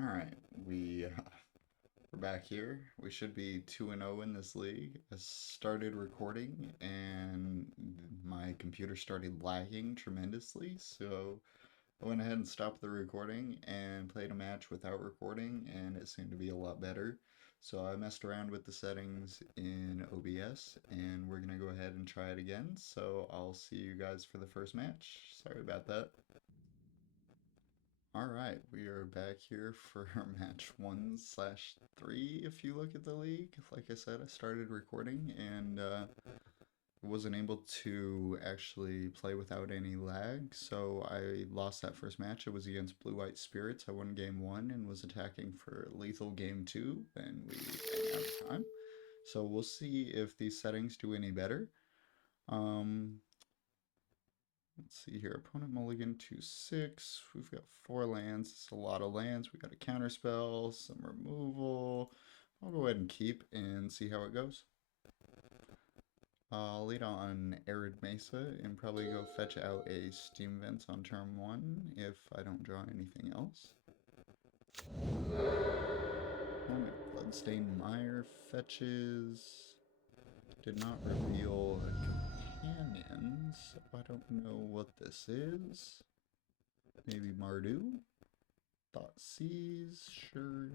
Alright, we're back here. We should be 2-0 in this league. I started recording and my computer started lagging tremendously, so I went ahead and stopped the recording and played a match without recording, and it seemed to be a lot better. So I messed around with the settings in OBS, and we're gonna go ahead and try it again. So I'll see you guys for the first match. Sorry about that. Alright, we are back here for match 1/3 if you look at the league. Like I said, I started recording and wasn't able to actually play without any lag, so I lost that first match. It was against Blue White Spirits. I won game 1 and was attacking for lethal game 2, and we ran out of time. So we'll see if these settings do any better. Um, Let's see here. Opponent mulligan 2/6. We've got 4 lands. It's a lot of lands. We got a counterspell, some removal. I'll go ahead and keep and see how it goes. I'll lead on Arid Mesa and probably go fetch out a Steam Vents on turn 1 if I don't draw anything else. Opponent Bloodstained Mire fetches. Did not reveal companions, so I don't know what this is. Maybe Mardu? Thought Seas, sure.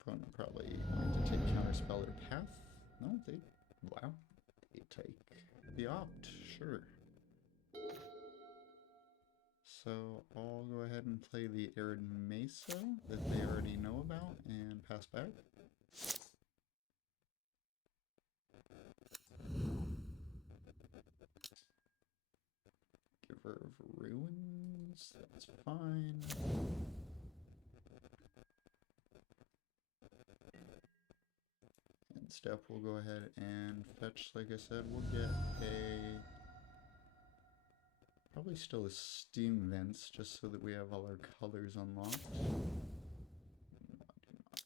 Opponent probably going to take Counterspell or Path. No, wow. They take the Opt, sure. So I'll go ahead and play the Arid Mesa that they already know about and pass back. Giver of Ruins, that's fine. And step, we'll go ahead and fetch, like I said, we'll get a... Probably still a Steam Vents, just so that we have all our colors unlocked. I do not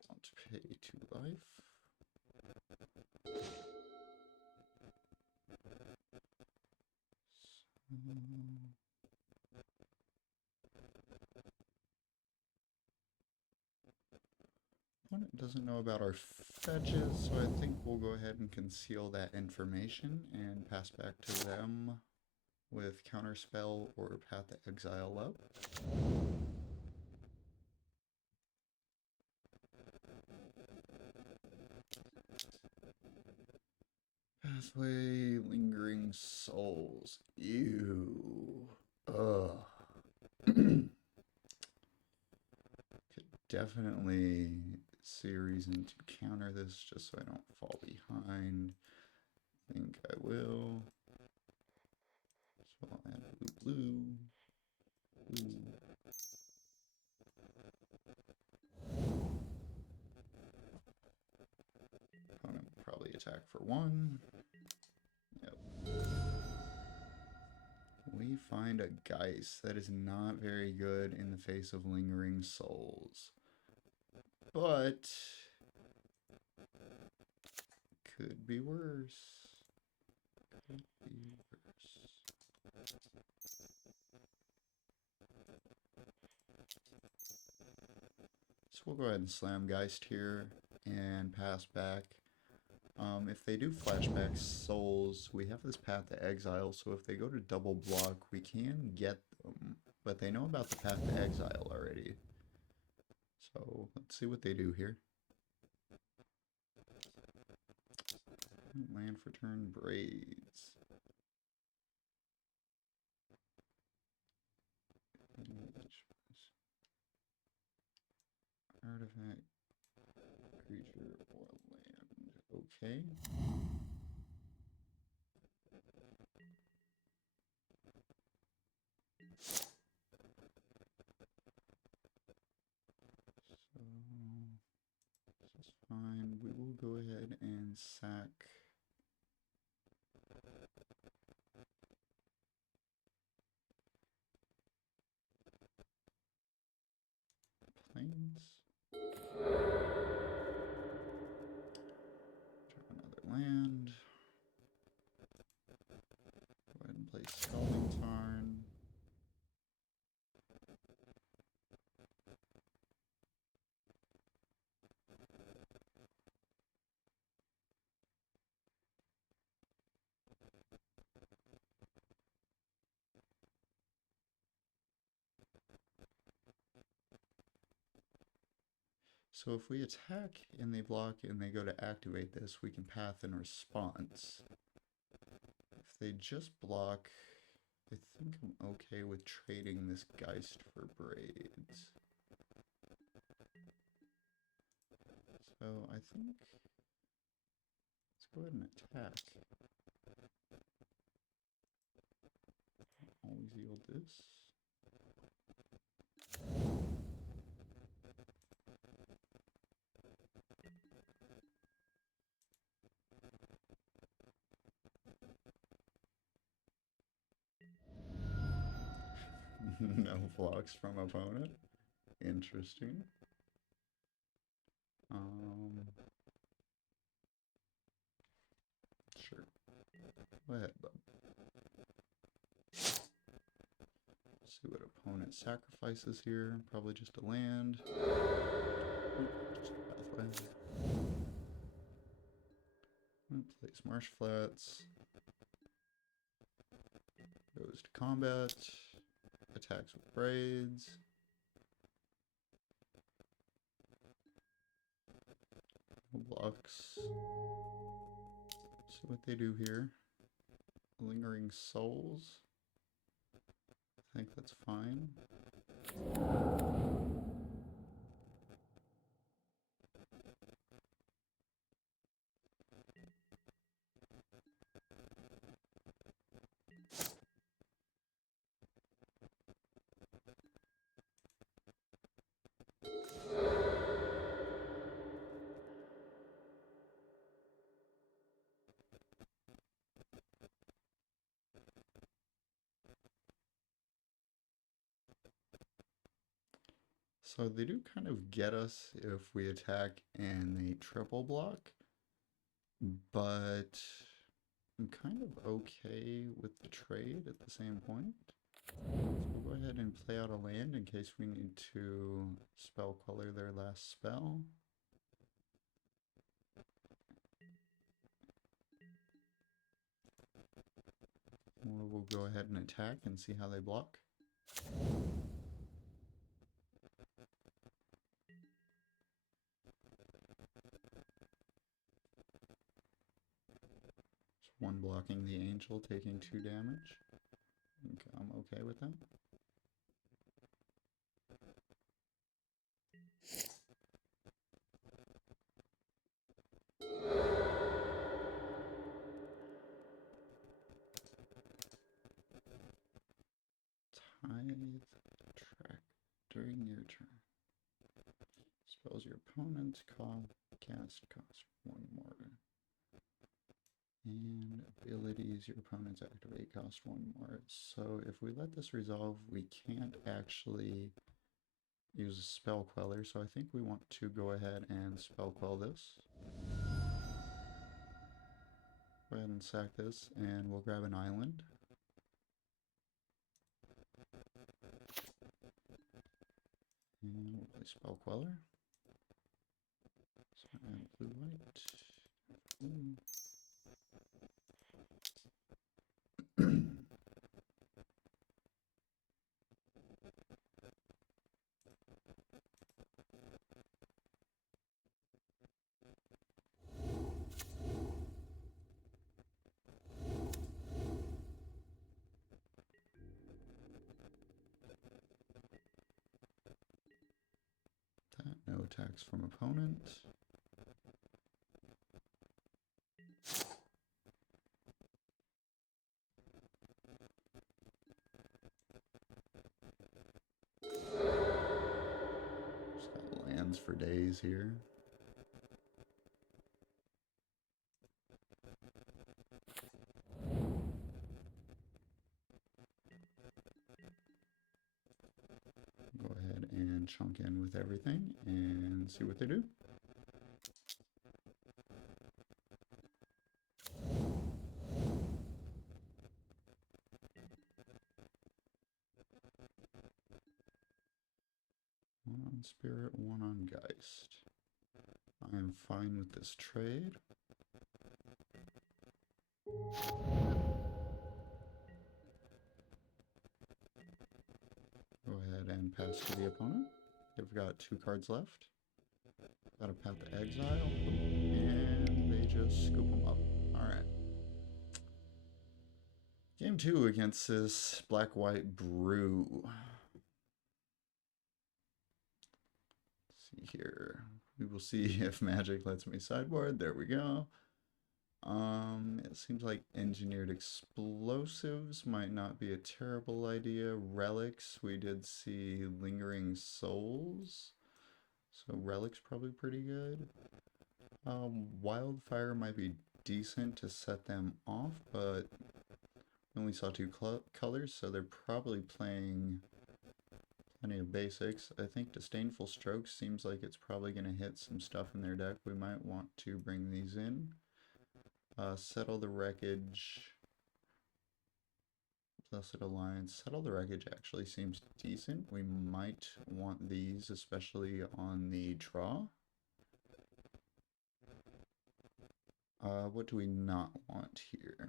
want to pay 2 life. Opponent doesn't know about our fetches, so I think we'll go ahead and conceal that information and pass back to them with Counterspell or Path to Exile up. Pathway, Lingering Souls. Ew. Ugh. Could definitely see a reason to counter this just so I don't fall behind. I think I will. So I'll add blue. Opponent will probably attack for 1. Yep. We find a Geist. That is not very good in the face of Lingering Souls. But could be worse. Could be worse. So we'll go ahead and slam Geist here and pass back. If they do flashback souls, we have this Path to Exile, so if they go to double block, we can get them. But they know about the Path to Exile already. So let's see what they do here. Land for turn, Braids. Artifact, creature, or land. Okay. So this is fine. We will go ahead and sack plains. Draw another land. So if we attack and they block and they go to activate this, we can path in response. If they just block, I think I'm okay with trading this Geist for Braids. So I think let's go ahead and attack. Always yield this. No blocks from opponent. Interesting. Sure. Go ahead, bud. See what opponent sacrifices here. Probably just a land. Just a pathway. Plays Marsh Flats. Goes to combat. Attacks with Braids. Blocks. See what they do here. Lingering Souls. I think that's fine. So they do kind of get us if we attack and they triple block, but I'm kind of okay with the trade at the same point. So we'll go ahead and play out a land in case we need to spell color their last spell. Or we'll go ahead and attack and see how they block. One blocking the angel, taking 2 damage. Okay, I'm okay with that. Tithe track during your turn. Spells your opponent cast cost 1 more. And abilities your opponents activate cost 1 more. So if we let this resolve, we can't actually use a spell queller. So I think we want to go ahead and spell quell this. Go ahead and sack this, and we'll grab an island. And we'll play spell queller. So add blue white. Blue. No attacks from opponent. Just got lands for days here. Go ahead and chunk in with everything and see what they do. One on Spirit, one on Geist. I am fine with this trade. Go ahead and pass to the opponent. They've got 2 cards left. Got a Path to Exile, and they just scoop them up. Alright. Game 2 against this black-white brew. Let's see here. We will see if Magic lets me sideboard. There we go. It seems like engineered explosives might not be a terrible idea. Relics, we did see lingering souls. So relics probably pretty good. Wildfire might be decent to set them off, but we only saw two colors, so they're probably playing plenty of basics. I think Disdainful Strokes seems like it's probably going to hit some stuff in their deck. We might want to bring these in. Settle the Wreckage. Blessed Alliance. Settle the Wreckage actually seems decent. We might want these, especially on the draw. What do we not want here?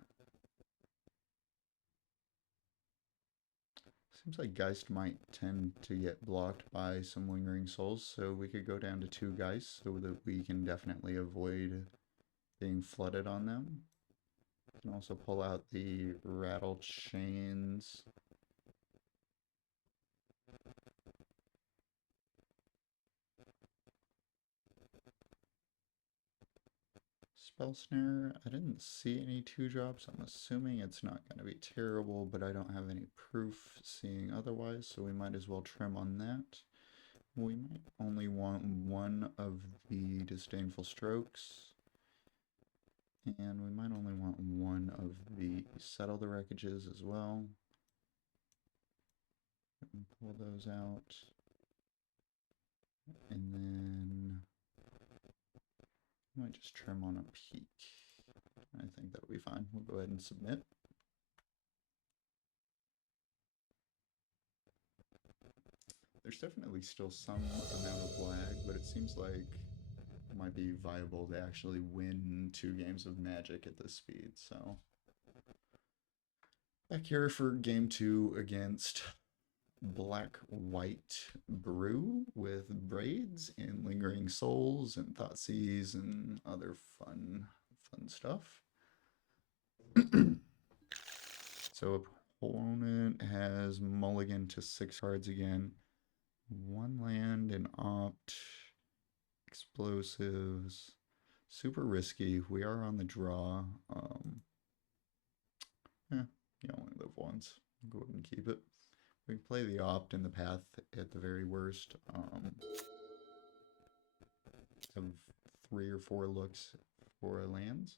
Seems like Geist might tend to get blocked by some Lingering Souls, so we could go down to 2 Geists so that we can definitely avoid being flooded on them. We can also pull out the Rattle Chains. Spell Snare, I didn't see any 2-drops. I'm assuming it's not going to be terrible, but I don't have any proof seeing otherwise, so we might as well trim on that. We might only want one of the Disdainful Strokes, and we might only want one of the Settle the Wreckages as well. Pull those out, and then I might just trim on a peak. I think that'll be fine. We'll go ahead and submit. There's definitely still some amount of lag, but it seems like it might be viable to actually win 2 games of Magic at this speed, so. Back here for game 2 against black-white brew with braids and lingering souls and Thoughtseize and other fun stuff. So opponent has mulligan to 6 cards again. 1 land and opt. Explosives. Super risky. We are on the draw. You only live once. Go ahead and keep it. We can play the opt in the path at the very worst. Have 3 or 4 looks for lands.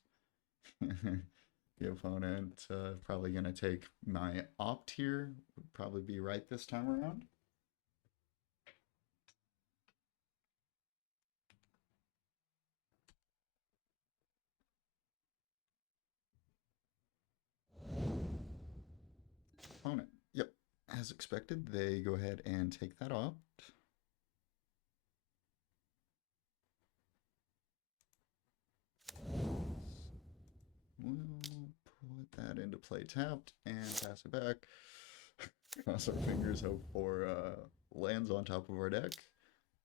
The opponent probably going to take my opt here. Would probably be right this time around. Opponent. Yep. As expected, they go ahead and take that opt. We'll put that into play tapped and pass it back. Cross our fingers, hope for lands on top of our deck.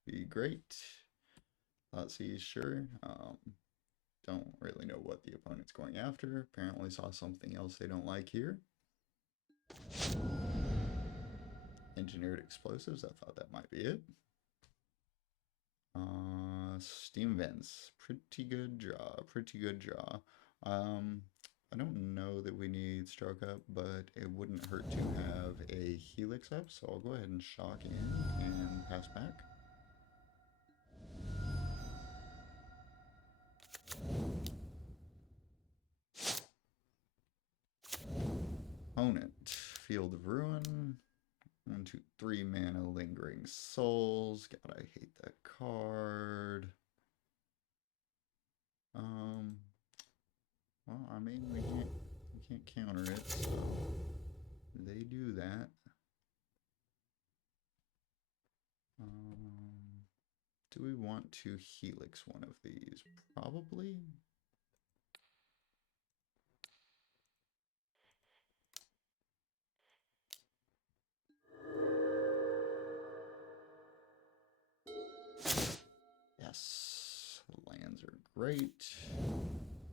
Be great. Thoughtseize, sure. Don't really know what the opponent's going after. Apparently saw something else they don't like here. Engineered explosives, I thought that might be it. Steam vents, pretty good draw, pretty good draw. I don't know that we need stroke up, but it wouldn't hurt to have a helix up, so I'll go ahead and shock in and pass back. Opponent, Field of Ruin. 1, 2, 3 mana Lingering Souls. God, I hate that card. Well, I mean, we can't counter it, so they do that. Do we want to helix one of these? Probably. Yes. great.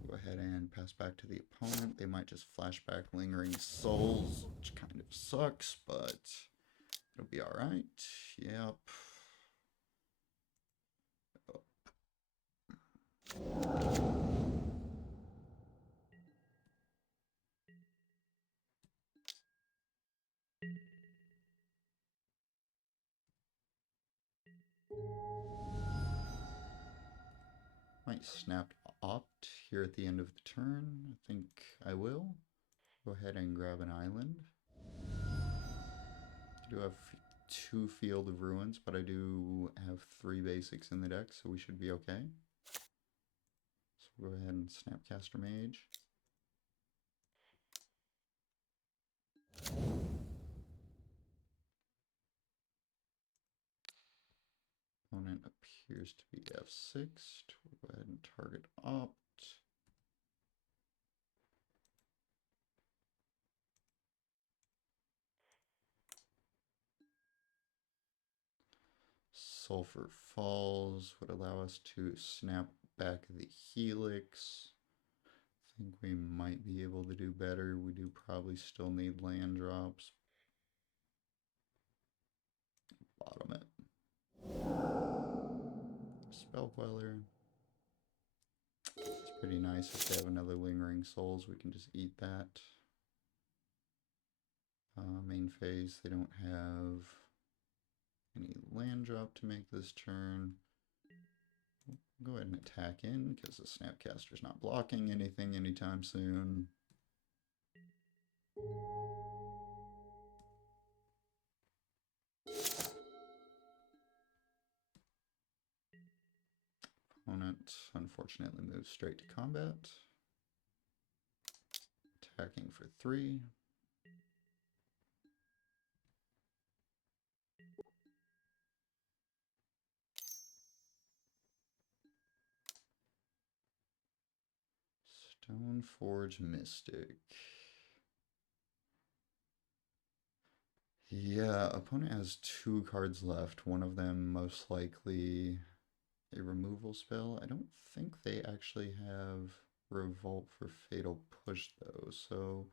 Go ahead and pass back to the opponent. They might just flash back Lingering Souls, which kind of sucks, but it'll be alright. Yep. Might snap opt here at the end of the turn. I think I will. Go ahead and grab an island. I do have 2 Field of Ruins, but I do have 3 basics in the deck, so we should be okay. So we'll go ahead and Snapcaster Mage. Opponent appears to be F6. We'll go ahead and target opt. Sulfur Falls would allow us to snap back the Helix. I think we might be able to do better. We do probably still need land drops. Bottom it. Spell Queller. It's pretty nice if they have another Lingering Souls, we can just eat that. Main phase, they don't have any land drop to make this turn. We'll go ahead and attack in because the Snapcaster's not blocking anything anytime soon. Opponent unfortunately moves straight to combat. Attacking for 3. Stoneforge Mystic. Yeah, opponent has 2 cards left. One of them most likely a removal spell. I don't think they actually have Revolt for Fatal Push though, so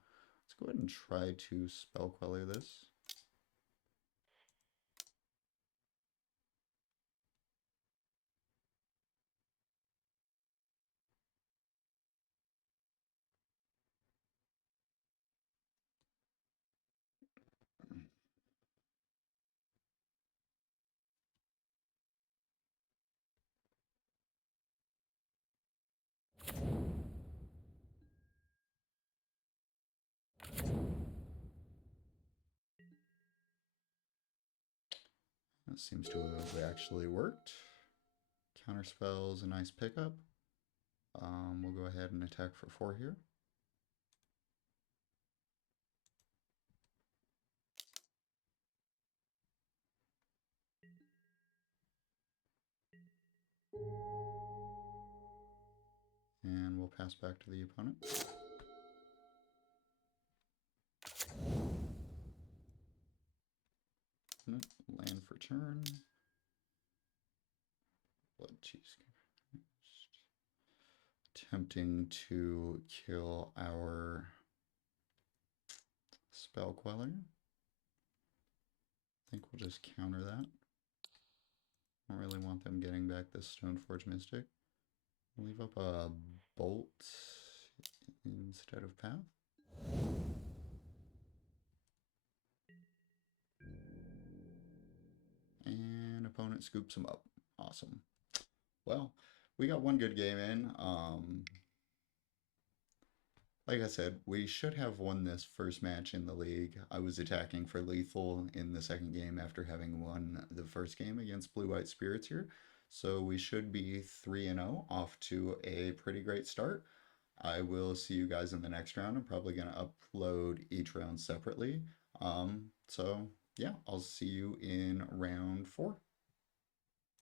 let's go ahead and try to Spell Queller this. That seems to have actually worked. Counterspell is a nice pickup. We'll go ahead and attack for 4 here. And we'll pass back to the opponent. Land for turn. Blood Cheese. Attempting to kill our Spell Queller. I think we'll just counter that. Don't really want them getting back this Stoneforge Mystic. Leave up a Bolt instead of Path. And opponent scoops him up. Awesome. Well, we got one good game in. Like I said, we should have won this first match in the league. I was attacking for lethal in the second game after having won the first game against Blue-White Spirits here. So we should be 3-0, off to a pretty great start. I will see you guys in the next round. I'm probably going to upload each round separately. So yeah, I'll see you in round 4.